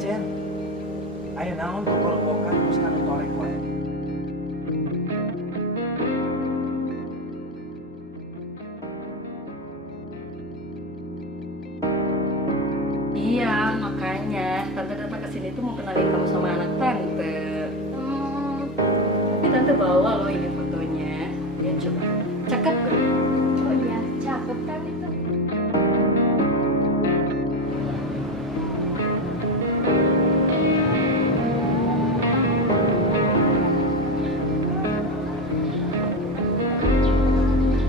Cen. Ayo naon tuh korobokan terus kan torek wae. Iya, makanya tante datang ke sini tuh mau kenalin kamu sama anak tante. Tapi tante bawa loh ini fotonya. Lihat coba. Cakep kan? Oh iya, cakep kan itu.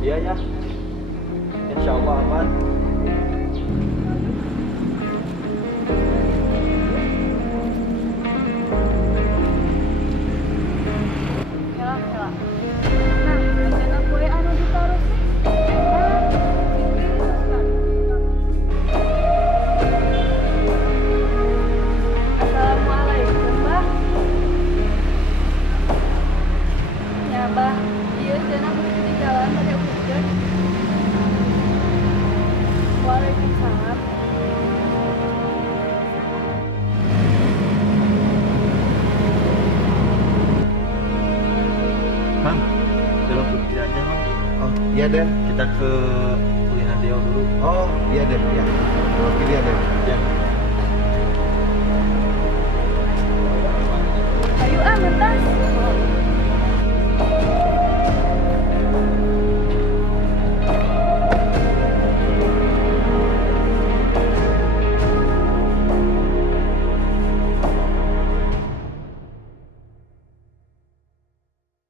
Iya ya, insya Allah aman. Hela, hela. Nah, rencana kue anu ditaruh sih. Assalamualaikum, Mbah. Ya, Mbah. Iya, cenah beli di jalan pada hujan. Waalaikumsalam. Mang, dalam pikir aja mang. Oh, iya Den. Kita ke kuliah Deo dulu. Oh, iya Den, ya. Oke, iya Den. Ya.